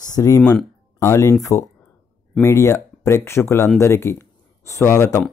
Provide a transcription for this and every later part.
Shriman all info media ప్రేక్షకులందరికీ స్వాగతం.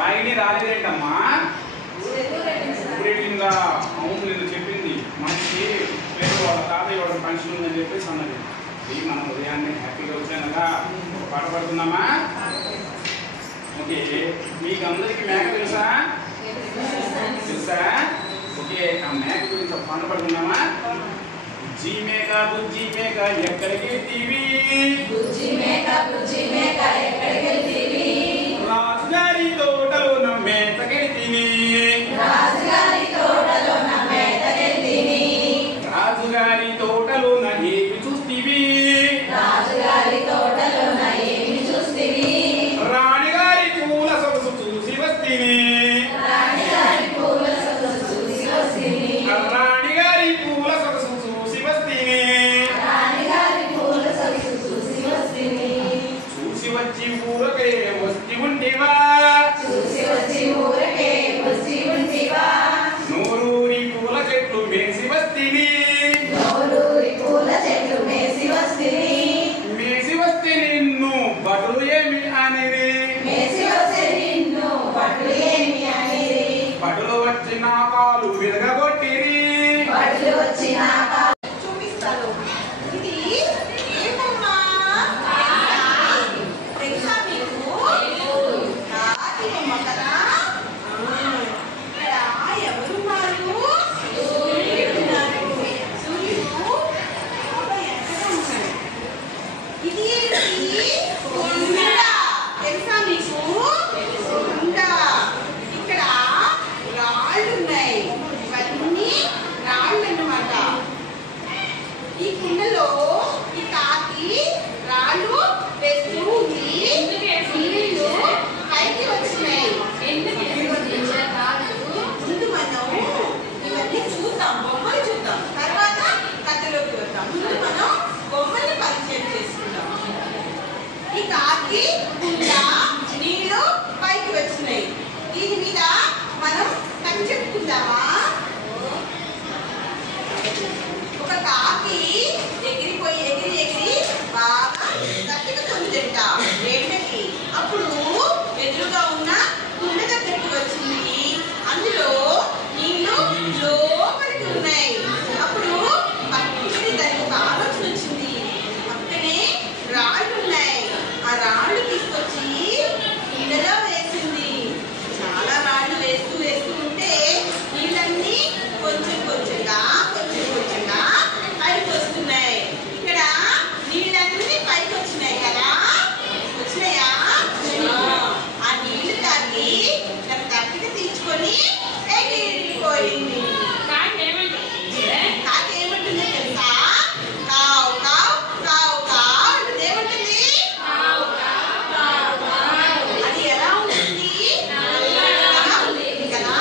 రాగిని రాలేదేంటమ్మా? ఊరేగిందా? అవును, నేను చెప్పింది మనకి పేరు వాళ్ళ తాతయ్య వాళ్ళ ఫంక్షన్ ఉందని చెప్పేసి అన్నది. ఇది మనం ఉదయాన్నే హ్యాపీగా వచ్చానుగా పాట పాడుతున్నామా? ఓకే, మీకు అందరికి మేక తెలుసా? తెలుసా? ఓకే, ఆ మేక గురించి ఒక పాట పాడుతున్నామా? బుజ్జి మేక బుజ్జి మేక ఎక్కడికి వెళ్తీవి? రాజుగారి తోటలోన మేతకెళ్తీవి. రాజుగారి తోటలోన ఏమి చూస్తీవి? రాణిగారి పూల సొగసు చూసి వస్తీవి. రాణిగారి పూల సొగసు చూసి వస్తీవి. చూసి వచ్చి ఊరకే వస్తి ఉంటివా? నూరూరి పూల చెట్లు మేసి వస్తీవి. మేసి వస్తే నిన్ను బటులు ఏమి అనేది? బటులు వచ్చి నా కాలు విరగగొట్టిరి. చూపిస్తాను. ఇది ఏమమ్మా? తెలుసా మీకు? రాగి బొమ్మ కదా. ఇక్కడ ఎవరున్నారు? సూర్యుడు ఉన్నారు. సూర్యుడు బాగా ఎక్కగా ఉన్నాడు. ఇది ఏంటి? కొండ. తెలుసా మీకు? కొండ. ఇక్కడ రాళ్ళు ఉన్నాయి. ఇవన్నీ రాళ్ళు అన్నమాట. ఈ కుండలో ఈ కాకి రాళ్ళు వేస్తూ ఉంది. నీళ్లు పైకి వచ్చినాయి. ముందు మనం ఇవన్నీ చూద్దాం, బొమ్మలు చూద్దాం, తర్వాత కథలోకి వద్దాం. ముందు మనం బొమ్మల్ని పరిచయం చేసుకుందాం. ఈ కాకి కుండ నీళ్లు పైకి వచ్చినాయి. దీని మీద మనం కథ చెప్పుకుందామా? ఒక కాకి ఎగిరిపోయి ఎగిరి బాగా గట్టిగా తొమ్మిదంట ఎండకి. అప్పుడు ఎదురుగా ఉన్న కుండ దగ్గరికి వచ్చింది. అందులో నీళ్లు లోపలికి ఉన్నాయి. అప్పుడు పక్కకి దానికి ఒక ఆలోచన వచ్చింది. పక్కనే రాళ్ళు ఉన్నాయి. ఆ రాళ్ళు తీసుకొచ్చి నీళ్ళలో వేసింది. చాలా రాళ్ళు వేస్తూ ఉంటే నీళ్ళన్నీ కొంచెం కొంచెంగా పైకి వస్తున్నాయి. ఇక్కడ నీళ్ళన్నీ పైకి వచ్చినాయి కదా. వచ్చినాయా? ఆ నీళ్లు తాగి తన గట్టిగా తీర్చుకొని ఎగిరిపోయింది. కాకి ఏమంటుందో తెలుసా? కావు కావు కావు కావు అంటుంది. ఏమంటుంది? అది ఎలా ఉంటుంది? కదా.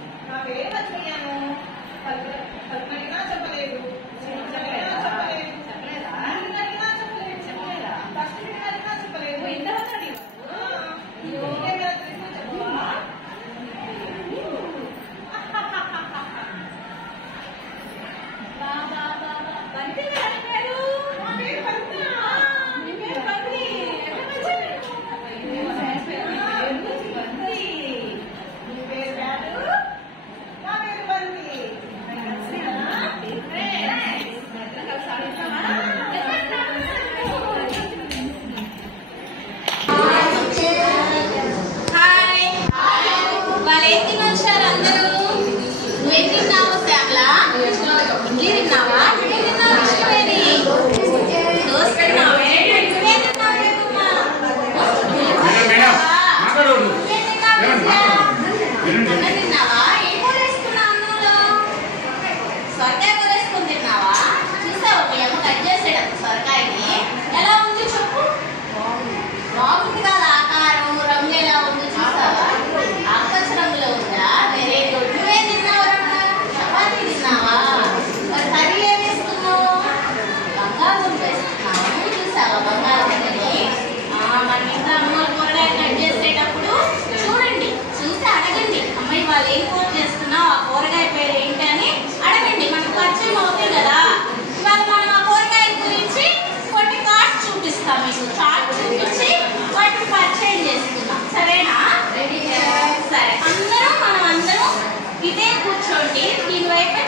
నా పేరు మర్చిపోయాను.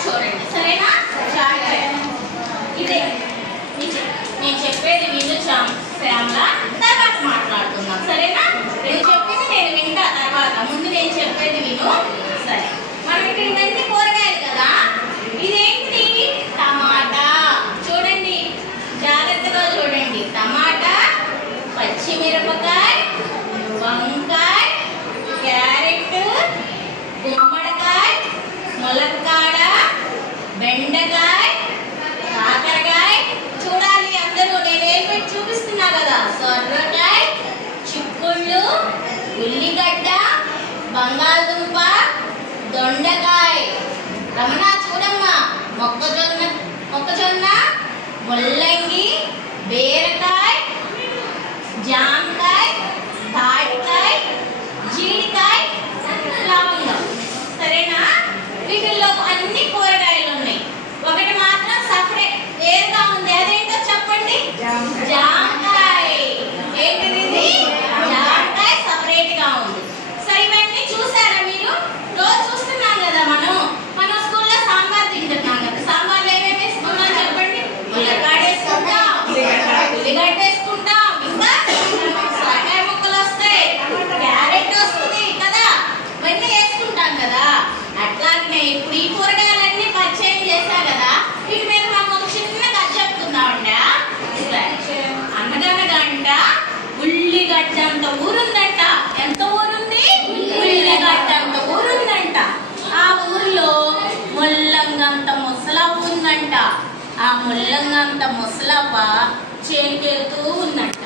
చూడండి సరేనా. చార్ట్ ఇదే నేను చెప్పేది విను శ్యామల, తర్వాత మాట్లాడుకుందాం సరేనా. నేను చెప్పింది నేను వింటా తర్వాత, ముందు నేను చెప్పేది విను. సరే, మనం ఇక్కడ ఇవన్నీ కూరగాయలు కదా. ఇదేంటి? టమాటా. చూడండి జాగ్రత్తగా చూడండి. టమాటా, పచ్చిమిరపకాయ, వంకాయ, క్యారెట్, గుమ్మడికాయ, ములక్కాడ, బెండకాయ, కాకరకాయ. చూడాలి అందరూ, నేను ఏం పెట్టి చూపిస్తున్నా కదా. సొరకాయ, చిక్కుళ్ళు, ఉల్లిగడ్డ, బంగాళదుంప, దొండకాయ. రమణ చూడమ్మా, మొక్కజొన్న, ముల్లంగి, బీరకాయ, జామకాయ, తాటికాయ, జీడికాయ, లవంగం. సరేనా. వీటిల్లో అన్ని కూరగాయలు ఉన్నాయి. ఒకటి మాత్రం సపరేట్ వేరుగా ఉంది. అదేంటో చెప్పండి. జామకాయ. ఏంటిది? జామకాయ సపరేట్ గా ఉంది. సరే, ఇవన్నీ చూసారా మీరు? రోజు చూస్తున్నాం కదా మన స్కూల్లో సాంబార్ తింటున్నాం కదా. సాంబార్లో ఏమేమి వేసుకున్నాం చెప్పండి. ఉల్లిగడ్డ వేసుకుంటాం, ఉల్లిగడ్డ వేసుకుంటాం, ఇంకా సొరకాయ ముక్కలు వస్తాయి, క్యారెట్ వస్తుంది కదా, ఇవన్నీ వేసుకుంటాం కదా. అట్లానే ఇప్పుడు ఈ కూరగాయలన్నీ పరిచయం చేశా కదా. వీటి మీద మనం ఒక చిన్న కథ చెప్తున్నామండి. అనగనగంట ఉల్లిగడ్డ అంత ఊరుందంట. ఎంత ఊరుంది? ఉల్లిగడ్డ అంత ఊరుందంట. ఆ ఊర్లో ముల్లంగంత ముసలవ్వ ఉందంట. ఆ ముల్లంగంత ముసలవ్వ చేనుకెళ్తూ ఉందంట.